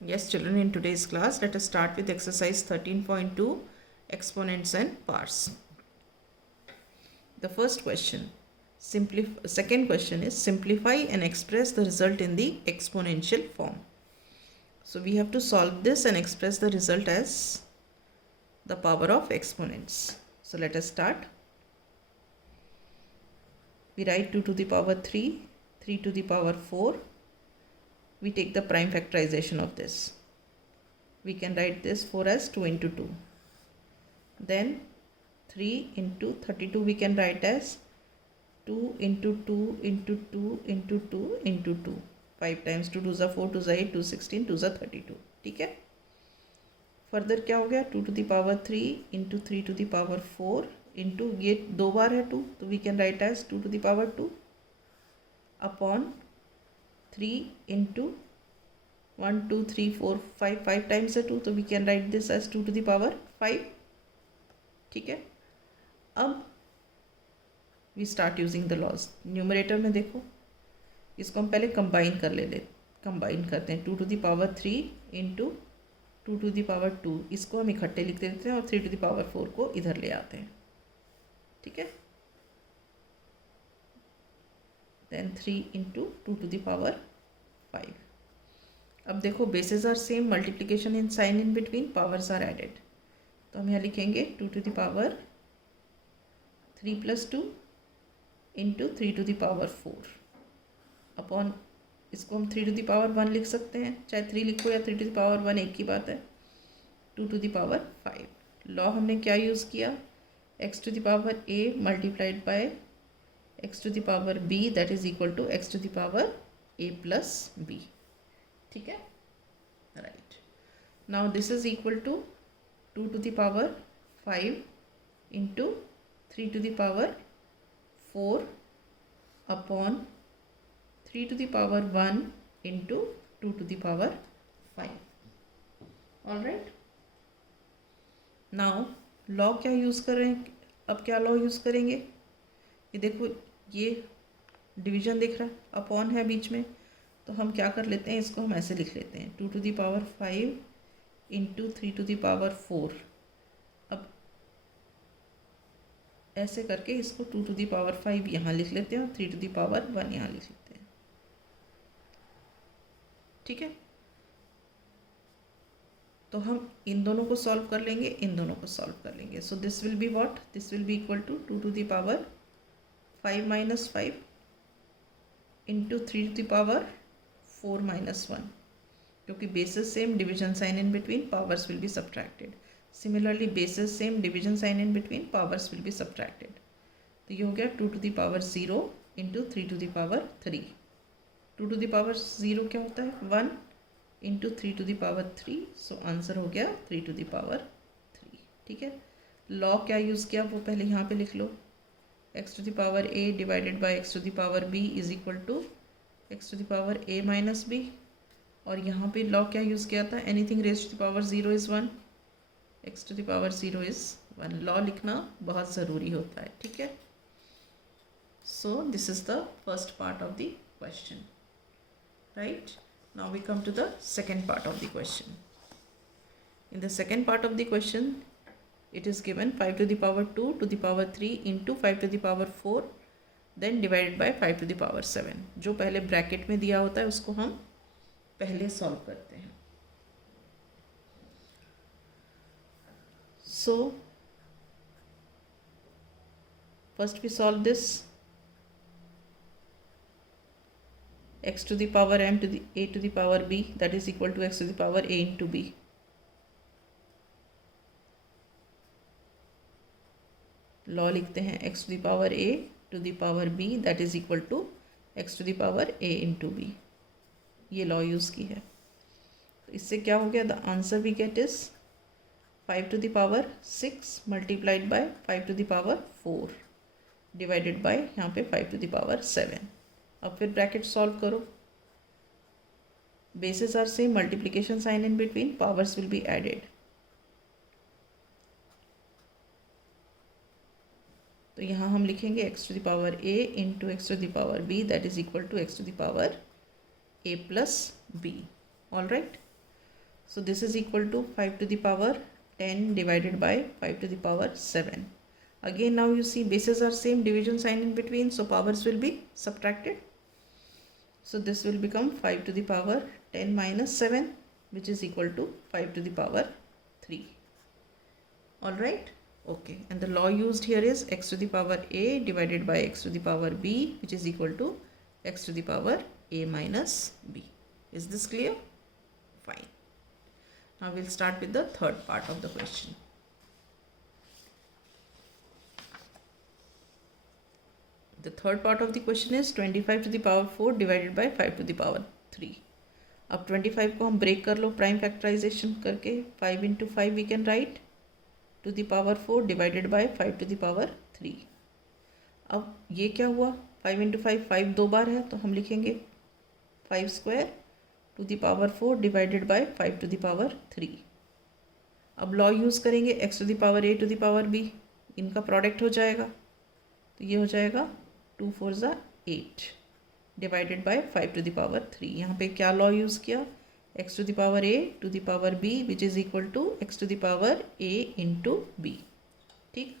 Yes, children, in today's class, let us start with exercise 13.2 exponents and powers. The first question, second question is simplify and express the result in the exponential form. So we have to solve this and express the result as the power of exponents. So let us start. We write 2 to the power 3, 3 to the power 4. We take the prime factorization of this. We can write this 4 as 2 into 2. Then 3 into 32 we can write as 2 into 2 into 2 into 2 into 2. 5 times 2 2 4 2 8 2 16 2 32. ठीक है. Further क्या हो गया 2 to the power 3 into 3 to the power 4 into ये 2 बार है 2 तो we can write as 2 to the power 2 upon 3 into 1 2 3 4 5 5 times है 2 तो we can write this as 2 to the power 5. ठीक है. अब we start using the laws. Numerator में देखो, इसको हम पहले कंबाइन करते हैं 2 to the power 3 into 2 to the power 2. इसको हम इकट्ठे लिख देते हैं और 3 to the power 4 को इधर ले आते हैं. ठीक है. Then 3 into 2 to the power 5. अब देखो basis are same, multiplication in sign in between, powers are added. तो हम यहाँ लिखेंगे 2 to the power 3 plus 2 into 3 to the power 4 upon, इसको हम 3 to the power 1 लिख सकते हैं, चाहे 3 लिखो या 3 to the power 1 एक ही बात है. 2 to the power 5. लॉ हमने क्या यूज़ किया, x to the power a multiplied by x to the power b that is equal to x to the power a plus b. ठीक है. Right. Now this is equal to 2 to the power 5 into 3 to the power 4 upon 3 to the power 1 into 2 to the power 5. All right. Now law क्या use कर रहे हैं, अब क्या law use करेंगे, ये देखो ये डिवीजन दिख रहा है, अपॉन है बीच में, तो हम क्या कर लेते हैं, इसको हम ऐसे लिख लेते हैं 2 to the power 5 into 3 to the power 4. अब ऐसे करके इसको 2 to the power 5 यहाँ लिख लेते हैं और 3 to the power 1 यहाँ लिख लेते हैं. ठीक है. तो हम इन दोनों को सॉल्व कर लेंगे, इन दोनों को सॉल्व कर लेंगे. So this will be what, this will be equal to 2 to the power 5 minus 5 into 3 to the power 4 minus 1. क्योंकि basis same, division sign in between, powers will be subtracted. Similarly basis same, division sign in between, powers will be subtracted. तो ये हो गया 2 to the power 0 into 3 to the power 3. 2 to the power 0 क्या होता है, 1 into 3 to the power 3. So answer हो गया 3 to the power 3. ठीक है. लॉ क्या यूज़ किया वो पहले यहाँ पे लिख लो, x to the power a divided by x to the power b is equal to x to the power a minus b. और यहाँ पे लॉ क्या यूज़ किया था, anything raise to the power 0 is 1, x to the power 0 is 1. Law लिखना बहुत ज़रूरी होता है. ठीक है. So this is the first part of the question. Right. Now we come to the second part of the question. In the second part of the question, it is given 5 to the power 2 to the power 3 into 5 to the power 4 then divided by 5 to the power 7. जो पहले bracket में दिया होता है उसको हम पहले solve करते हैं. So first we solve this. x to the power m to the a to the power b that is equal to x to the power a into b. Law लिखते हैं x to the power a to the power b that is equal to x to the power a into b. ये law use की है. तो इससे क्या हो गया, the answer we get is 5 to the power 6 multiplied by 5 to the power 4 divided by यहाँ पे 5 to the power 7. अब फिर ब्रैकेट सॉल्व करो, basis are same, multiplication sign in between, powers will be added. तो यहाँ हम लिखेंगे x to the power a into x to the power b that is equal to x to the power a plus b. All right. So this is equal to 5 to the power 10 divided by 5 to the power 7. Again, now you see bases are same, division sign in between, so powers will be subtracted. So this will become 5 to the power 10 minus 7, which is equal to 5 to the power 3. Alright, okay, and the law used here is x to the power a divided by x to the power b, which is equal to x to the power a minus b. Is this clear? Fine. Now we'll start with the third part of the question. The third part of the question is 25 to the power 4 divided by 5 to the power 3. अब 25 को हम break कर लो prime factorisation करके. 5 into 5 we can write to the power 4 divided by 5 to the power 3. अब ये क्या हुआ, 5 into 5 5 दो बार है, तो हम लिखेंगे 5 square to the power 4 divided by 5 to the power 3. अब लॉ यूज़ करेंगे x to the power a to the power b, इनका प्रोडक्ट हो जाएगा, तो ये हो जाएगा 2 4 ज़ा 8 divided by 5 to the power 3. यहाँ पे क्या लॉ यूज़ किया, x to the power a to the power b which is equal to x to the power a into b. ठीक,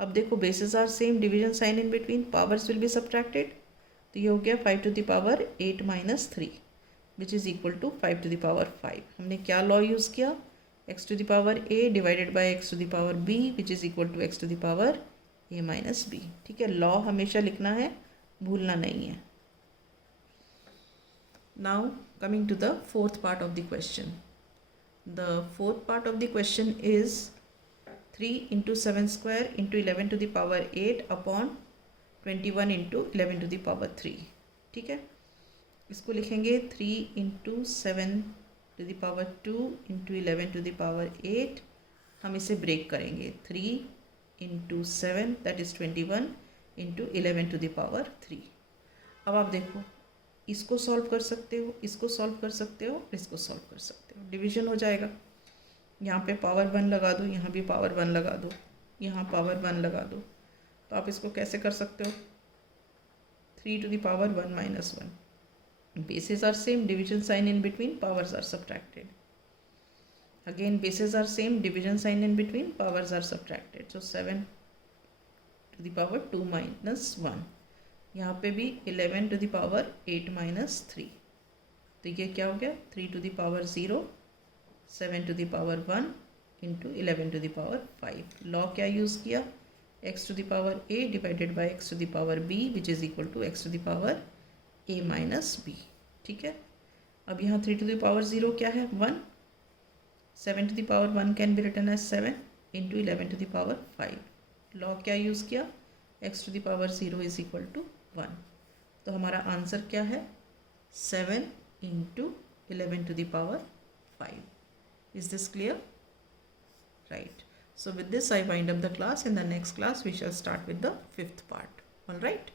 अब देखो basis are same, division sign in between, powers will be subtracted, तो ये हो गया 5 to the power 8 minus 3 which is equal to 5 to the power 5. हमने क्या law use किया, x to the power a divided by x to the power b which is equal to x to the power a minus b. ठीक है, law हमेशा लिखना है, भूलना नहीं है. Now coming to the fourth part of the question. The fourth part of the question is 3 into 7 square into 11 to the power 8 upon 21 into 11 to the power 3. ठीक है, इसको लिखेंगे 3 into 7 to the power 2 into 11 to the power 8. हम इसे break करेंगे, 3 into 7 that is 21 into 11 to the power 3. अब आप देखो, इसको सॉल्व कर सकते हो, इसको सॉल्व कर सकते हो, इसको सॉल्व कर सकते हो, डिवीजन हो जाएगा. यहाँ पे पावर 1 लगा दो, यहाँ भी पावर 1 लगा दो, यहाँ पावर 1 लगा दो, तो आप इसको कैसे कर सकते हो, 3 to the power 1 minus 1. Bases are same, division sign in between, powers are subtracted. Again bases are same, division sign in between, powers are subtracted. So 7 to the power 2 minus 1. यहाँ पे भी 11 to the power 8 minus 3. तो ये क्या हो गया, 3 to the power 0, 7 to the power 1 into 11 to the power 5. Law क्या use किया, x to the power a divided by x to the power b which is equal to x to the power a minus b. ठीक है, अब यहाँ 3 to the power 0 क्या है, 1. 7 to the power 1 can be written as 7 into 11 to the power 5. Law क्या use किया, x to the power 0 is equal to 1. तो हमारा आंसर क्या है, 7 into 11 to the power 5. Is this clear? Right. So with this I wind up the class. In the next class we shall start with the fifth part. All right.